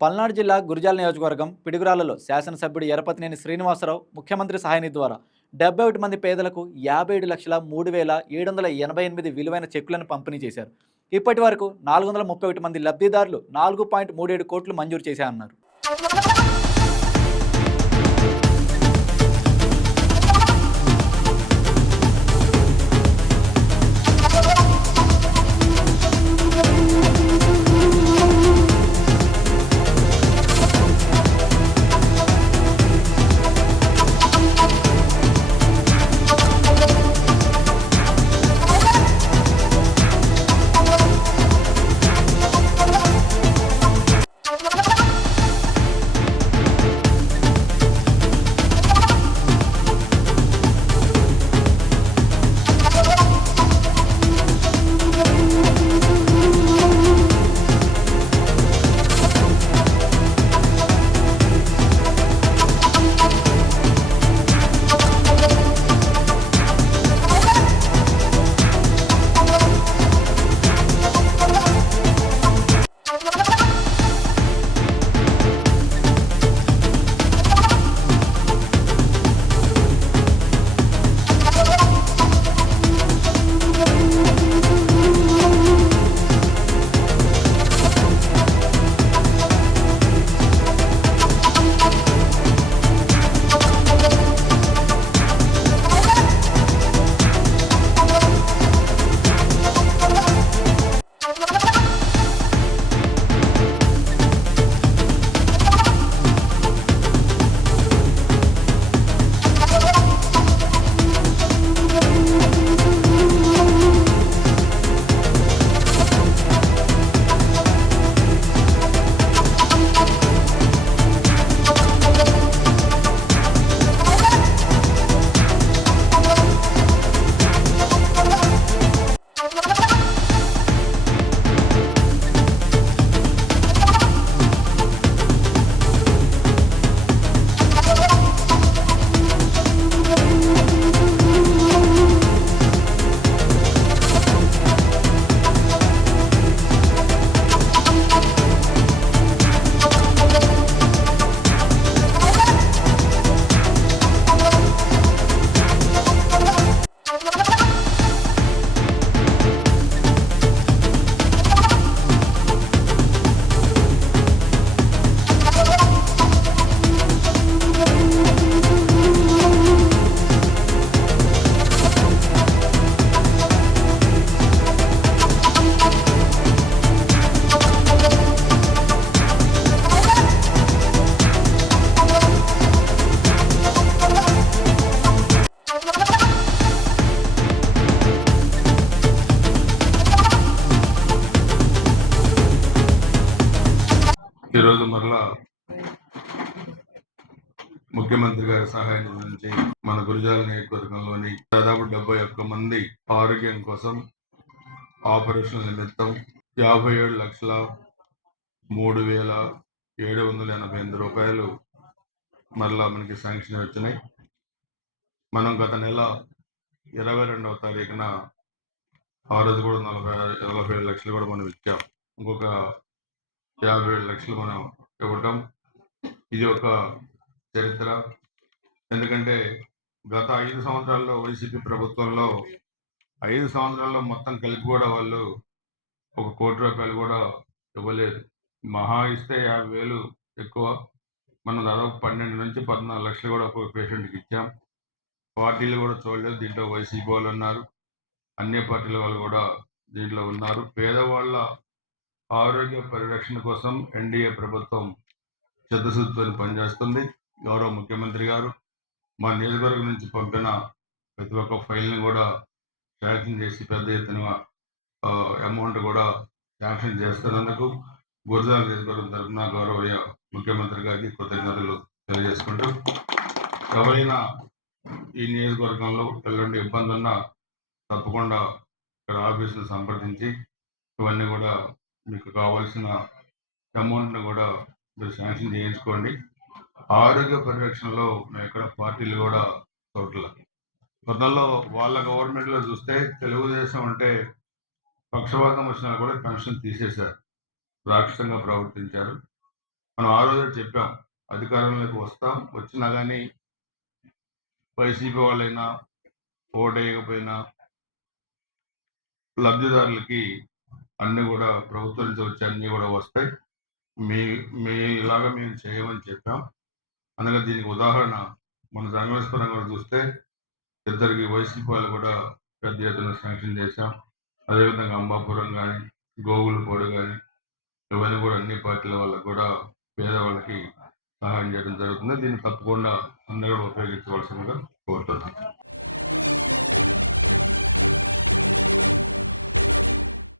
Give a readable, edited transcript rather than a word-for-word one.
పల్నాడు జిల్లా గురిజాల నియోజకవర్గం పిడుగురాళ్లలో శాసనసభ్యుడు ఎరపతినేని శ్రీనివాసరావు ముఖ్యమంత్రి సహాయనిధి ద్వారా 71 మంది పేదలకు 57,03,788 విలువైన చెక్కులను పంపిణీ చేశారు. ఇప్పటి వరకు 431 మంది లబ్ధిదారులు 4.37 కోట్లు మంజూరు చేశారన్నారు. ఈరోజు మరలా ముఖ్యమంత్రి గారి సహాయం నుంచి మన గురిజాల నియోజకవర్గంలోని దాదాపు 71 మంది ఆరోగ్యం కోసం ఆపరేషన్ నిమిత్తం 57,03,788 రూపాయలు మరలా మనకి శాంక్షన్ వచ్చినాయి. మనం గత నెల 22వ తారీఖున ఆ రోజు కూడా 47 లక్షలు కూడా మనం ఇచ్చాం. ఇంకొక 57 లక్షలు మనం ఇవ్వటం ఇది ఒక చరిత్ర. ఎందుకంటే గత 5 సంవత్సరాల్లో వైసీపీ ప్రభుత్వంలో 5 సంవత్సరాల్లో మొత్తం కలిపి కూడా వాళ్ళు 1 కోటి రూపాయలు కూడా ఇవ్వలేదు. మహా ఇస్తే 50,000 ఎక్కువ. మనం దాదాపు 12 నుంచి 14 లక్షలు కూడా ఒక్కొక్క పేషెంట్కి ఇచ్చాం. పార్టీలు కూడా చూడలేదు. దీంట్లో వైసీపీ వాళ్ళు ఉన్నారు, అన్ని పార్టీల వాళ్ళు కూడా దీంట్లో ఉన్నారు. పేదవాళ్ళ ఆరోగ్య పరిరక్షణ కోసం ఎన్డీఏ ప్రభుత్వం చిత్తశుద్ధితో పనిచేస్తుంది. గౌరవ ముఖ్యమంత్రి గారు మా నియోజకవర్గం నుంచి పంపిన ప్రతి ఒక్క ఫైల్ని కూడా శాంక్షన్ చేసి పెద్ద ఎత్తున అమౌంట్ కూడా శాంక్షన్ చేస్తున్నందుకు గురిజాల నియోజకవర్గం తరఫున గౌరవ ముఖ్యమంత్రి గారికి కృతజ్ఞతలు తెలియజేసుకుంటూ, ఎవరైనా ఈ నియోజకవర్గంలో ఎలాంటి ఇబ్బంది ఉన్నా తప్పకుండా ఇక్కడ ఆఫీసును సంప్రదించి ఇవన్నీ కూడా మీకు కావాల్సిన అమౌంట్ని కూడా మీరు శాంక్షన్ చేయించుకోండి. ఆరోగ్య పరిరక్షణలో ఎక్కడ పార్టీలు కూడా చోట్ల గతంలో వాళ్ళ గవర్నమెంట్లో చూస్తే తెలుగుదేశం అంటే పక్షవాతం వచ్చినా కూడా పెన్షన్ తీసేశారు, రాక్షసంగా ప్రవర్తించారు. మనం ఆ రోజే చెప్పాం. అధికారంలోకి వస్తాం. వచ్చినా గానీ వైసీపీ వాళ్ళైనా, ఓటేయకపోయినా లబ్ధిదారులకి అన్నీ గూడా ప్రభుత్వం నుంచి వచ్చే అన్నీ గూడా వస్తాయి. మీ మీలాగా మేము చేయమని చెప్పాం. అందుకే దీనికి ఉదాహరణ మన ధర్మేశ్వరం కూడా చూస్తే ఇద్దరికి వైసీపీ వాళ్ళు కూడా పెద్ద ఎత్తున శాంక్షన్ చేశాం. అదేవిధంగా అంబాపురం గానీ, గోగులపూడి గానీ ఇవన్నీ కూడా అన్ని పార్టీల వాళ్ళకి కూడా పేదవాళ్ళకి సహాయం చేయడం జరుగుతుంది. దీన్ని తప్పకుండా అందరూ కూడా ఉపయోగించవలసిందిగా కోరుతున్నాను.